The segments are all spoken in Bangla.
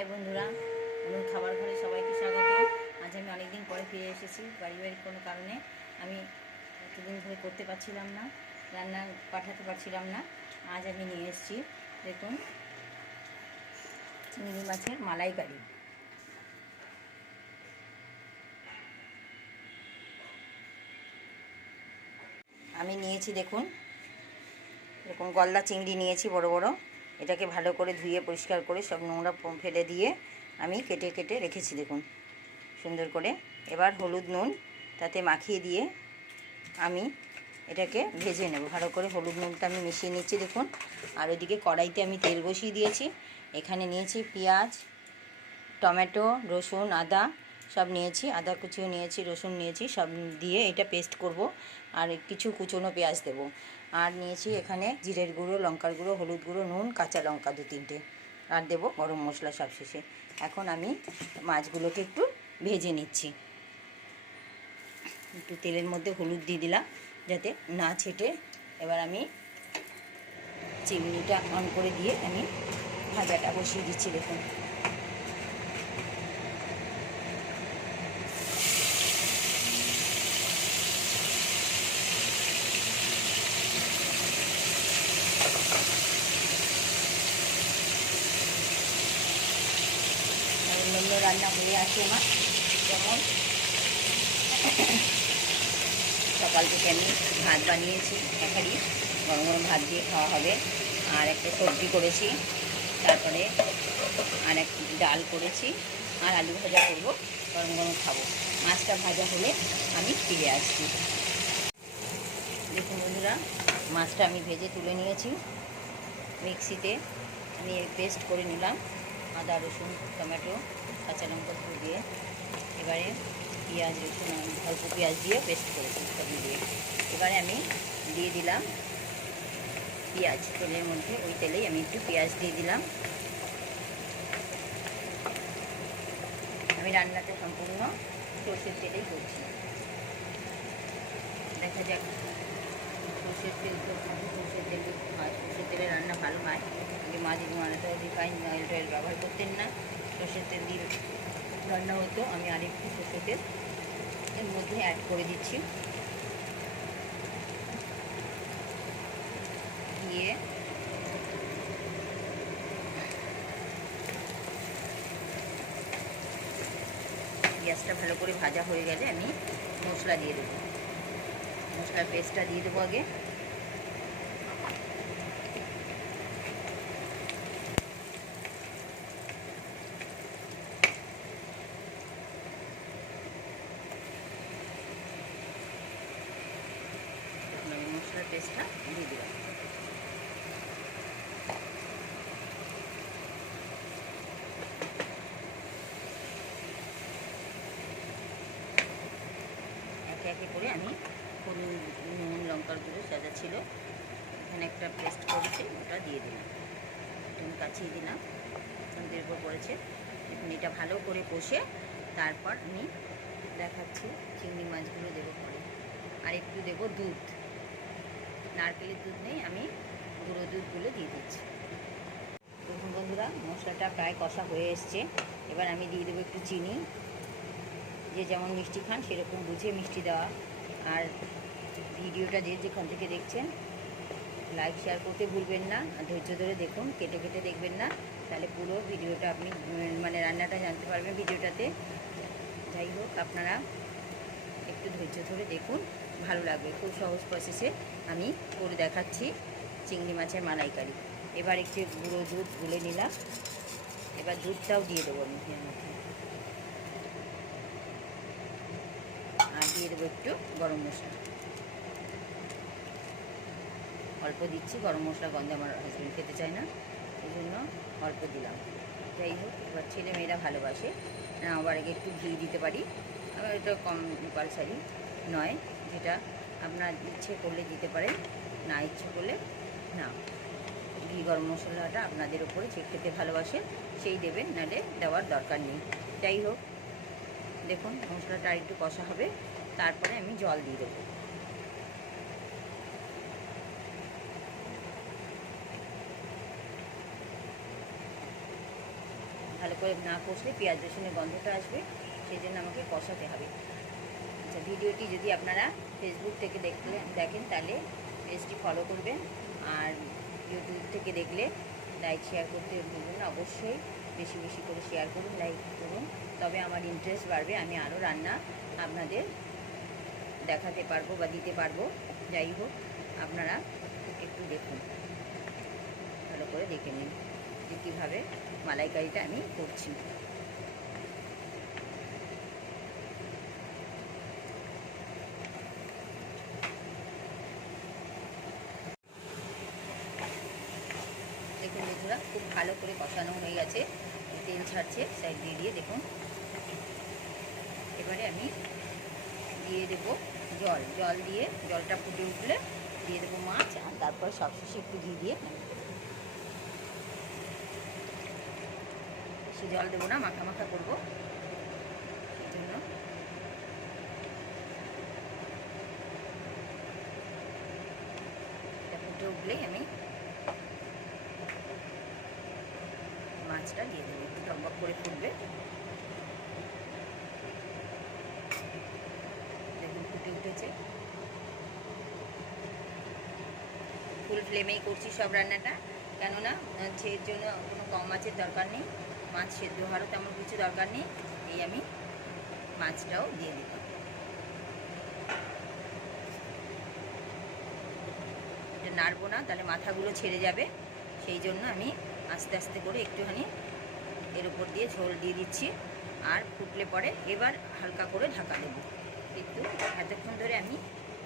হাই বন্ধুরা, অনুর খাবার ঘরে সবাইকে স্বাগত। আজ আমি অনেকদিন পরে ফিরে এসেছি। পারিবারিক কোনো কারণে আমি এতদিন ধরে করতে পারছিলাম না, রান্না পাঠাতে পারছিলাম না। আজ আমি নিয়ে এসেছি, দেখুন, চিংড়ি মাছের মালাইকারি। আমি নিয়েছি, দেখুন, এরকম গলদা চিংড়ি নিয়েছি বড় বড়। এটাকে ভালো করে ধুয়ে পরিষ্কার করে সব নোংরা ফেলে দিয়ে আমি কেটে কেটে রেখেছি, দেখুন, সুন্দর করে। এবার হলুদ নুন তাতে মাখিয়ে দিয়ে আমি এটাকে ভেজে নেব ভালো করে। হলুদ নুনটা আমি মিশিয়ে নিচ্ছি, দেখুন। আর ওইদিকে কড়াইতে আমি তেল বসিয়ে দিয়েছি। এখানে নিয়েছি পেঁয়াজ, টমেটো, রসুন, আদা সব নিয়েছি, আদা কুচিও নিয়েছি, রসুন নিয়েছি, সব দিয়ে এটা পেস্ট করব। আর কিছু কুচনো পেঁয়াজ দেব। আর নিয়েছি এখানে জিরের গুঁড়ো, লঙ্কার গুঁড়ো, হলুদ গুঁড়ো, নুন, কাঁচা লঙ্কা 2-3টে, আর দেব গরম মশলা সবশেষে। এখন আমি মাছগুলোকে একটু ভেজে নিচ্ছি। একটু তেলের মধ্যে হলুদ দিয়ে দিলাম যাতে না ছেটে। এবার আমি চিমনিটা অন করে দিয়ে আমি ভাজাটা বসিয়ে দিচ্ছি, দেখুন। অন্যান্য রান্না হয়ে আছে আমার, যেমন সকাল থেকে আমি ভাত বানিয়েছি, একারি গরম গরম ভাত দিয়ে খাওয়া হবে। আর একটা সবজি করেছি, তারপরে আর এক ডাল করেছি, আর আলু ভাজা করব, গরম গরম খাবো। মাছটা ভাজা হলে আমি ফিরে আসছি। দেখুন বন্ধুরা, মাছটা আমি ভেজে তুলে নিয়েছি। মিক্সিতে আমি পেস্ট করে নিলাম, আদা, রসুন, টমেটো, কাঁচা লঙ্কা দিয়ে। এবারে পেঁয়াজ, রসুন, অল্প পেঁয়াজ দিয়ে পেস্ট করেছি সব দিয়ে। এবারে আমি দিয়ে দিলাম পেঁয়াজ তেলের মধ্যে। ওই তেলেই আমি একটু পেঁয়াজ দিয়ে দিলাম। আমি রান্নাটা সম্পূর্ণ সর্ষের তেলেই করছি। দেখা যাক, সর্ষের তেল তো সর্ষের তেল হয়, সর্ষের তেলে রান্না ভালো হয়। কিন্তু মা দিদিমারা রিফাইন অয়েল টয়েল ব্যবহার করতেন না, সর্ষের তেল দিয়ে রান্না হতো। আমি আরেকটু সর্ষের তেল এর মধ্যে অ্যাড করে দিচ্ছি, দিয়ে পেঁয়াজটা ভালো করে ভাজা হয়ে গেলে আমি মশলা দিয়ে দেবো। মশলার পেস্টটা দিয়ে দেবো আগে। মশলার পেস্টটা দিয়ে দিলাম। একে একে করে আমি হলুদ, নুন, লঙ্কার গুঁড়ো যা যা ছিল এখানে একটা পেস্ট করেছি, ওটা দিয়ে দিলাম। একটু কাছিয়ে দিলাম, সন্ধ্যের উপর পড়েছে। এখন এটা ভালো করে কষে তারপর আমি দেখাচ্ছি চিংড়ি মাছগুলো দেবো পরে। আর একটু দেবো দুধ, নারকেলের দুধ নেই, আমি গুঁড়ো দুধগুলো দিয়ে দিচ্ছি। দেখুন বন্ধুরা, মশলাটা প্রায় কষা হয়ে এসছে। এবার আমি দিয়ে দেবো একটু চিনি। যে যেমন মিষ্টি খান সেরকম বুঝে মিষ্টি দেওয়া। আর ভিডিওটা যে যেখান থেকে দেখছেন লাইক শেয়ার করতে ভুলবেন না। আর ধৈর্য ধরে দেখুন, কেটে কেটে দেখবেন না, তাহলে পুরো ভিডিওটা আপনি মানে রান্নাটা জানতে পারবেন ভিডিওটাতে। যাই হোক, আপনারা একটু ধৈর্য ধরে দেখুন, ভালো লাগবে। খুব সহজ প্রসেসে আমি করে দেখাচ্ছি চিংড়ি মাছের মালাইকারি। এবার একটু গুঁড়ো দুধ গুলে নিলাম, এবার দুধটাও দিয়ে দেবো আমি এর মধ্যে। আর দিয়ে দেবো একটু গরম মশলা, অল্প দিচ্ছি। গরম মশলা গন্ধে আমার হাজব্যান্ড খেতে চায় না, এই জন্য অল্প দিলাম। যাই হোক, এবার ছেলে মেয়েরা ভালোবাসে, আবার আগে একটু ঘি দিতে পারি। আবার এটা কম্পালসারি নয়, যেটা আপনার ইচ্ছে করলে দিতে পারেন, না ইচ্ছে করলে না। ঘি, গরম মশলাটা আপনাদের ওপরে, যে খেতে ভালোবাসে সেই দেবেন, নাহলে দেওয়ার দরকার নেই। যাই হোক, দেখুন মশলাটা আর একটু কষা হবে, তারপরে আমি জল দিয়ে দেবো। ভালো ভালো করে না কষলে পেঁয়াজ রসুনের গন্ধটা আসবে, সেই জন্য আমাকে কষাতে হবে। আচ্ছা, ভিডিওটি যদি আপনারা ফেসবুক থেকে দেখেন তাহলে পেজটি ফলো করবেন, আর ইউটিউব থেকে দেখলে লাইক শেয়ার করতে ভুলবেন না। অবশ্যই বেশি বেশি করে শেয়ার করুন, লাইক করুন, তবে আমার ইন্টারেস্ট বাড়বে, আমি আরও রান্না আপনাদের দেখাতে পারবো বা দিতে পারবো। যাই হোক, আপনারা একটু দেখুন, ভালো করে দেখে নিন যে কীভাবে মালাইকারিটা আমি করছি। দেখুন বন্ধুরা, খুব ভালো করে কষানো হয়ে গেছে, তেল ছাড়ছে সাইড দিয়ে দেখুন। এবারে আমি দিয়ে দেবো জল দিয়ে জলটা ফুটে উঠলে দিয়ে দেবো মাছ, আর তারপরে সবশেষে একটু ঘি দিয়ে সে জল দেবো না, মাখা মাখা করবো, সেই জন্য ফুটে উঠলেই আমি মাছটা দিয়ে দেবো, একটু টকবক করে ফুটবে। দেখুন ফুটে উঠেছে, ফুল ফ্লেমেই করছি সব রান্নাটা, কেননা এর জন্য কোনো কম মাছের দরকার নেই, মাছ সেদ্ধ হওয়ারও তেমন কিছু দরকার নেই। এই আমি মাছটাও দিয়ে দিলাম, এটা নাড়বো না, তাহলে মাথাগুলো ছেড়ে যাবে, সেই জন্য আমি আস্তে আস্তে করে একটুখানি এর উপর দিয়ে ঝোল দিয়ে দিচ্ছি। আর ফুটলে পরে এবার হালকা করে ঢাকা দেবো, কিন্তু এতক্ষণ ধরে আমি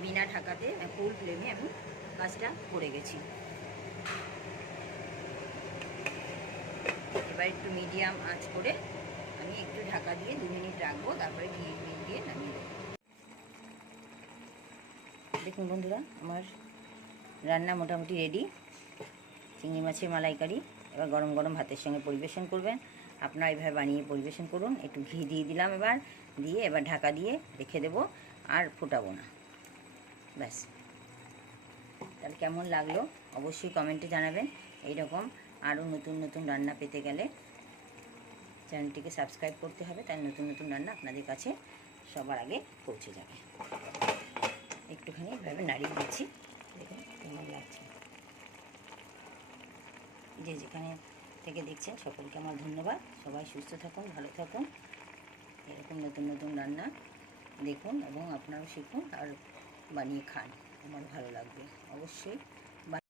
বিনা ঢাকাতে ফুল ফ্লেমে আমি কাজটা করে গেছি। এবার একটু মিডিয়াম আঁচ করে আমি একটু ঢাকা দিয়ে 2 মিনিট রাখবো, তারপরে ঘি দিয়ে নামিয়ে দেবো। দেখুন বন্ধুরা, আমার রান্না মোটামুটি রেডি, চিংড়ি মাছের মালাইকারি। এবার গরম গরম ভাতের সঙ্গে পরিবেশন করবেন, আপনারা এইভাবে বানিয়ে পরিবেশন করুন। একটু ঘি দিয়ে দিলাম, এবার ঢাকা দিয়ে রেখে দেবো, আর ফোটাবো না, ব্যাস। তাহলে কেমন লাগলো অবশ্যই কমেন্টে জানাবেন। এইরকম আরও নতুন নতুন রান্না পেতে গেলে চ্যানেলটিকে সাবস্ক্রাইব করতে হবে, তাই নতুন নতুন রান্না আপনাদের কাছে সবার আগে পৌঁছে যাবে। একটুখানি এভাবে নাড়িয়ে দিচ্ছি, দেখুন কেমন লাগছে। যে যেখানে থেকে দেখছেন সকলকে আমার ধন্যবাদ। সবাই সুস্থ থাকুন, ভালো থাকুন, এরকম নতুন নতুন রান্না দেখুন এবং আপনারাও শিখুন আর বানিয়ে খান, আমার ভালো লাগবে অবশ্যই।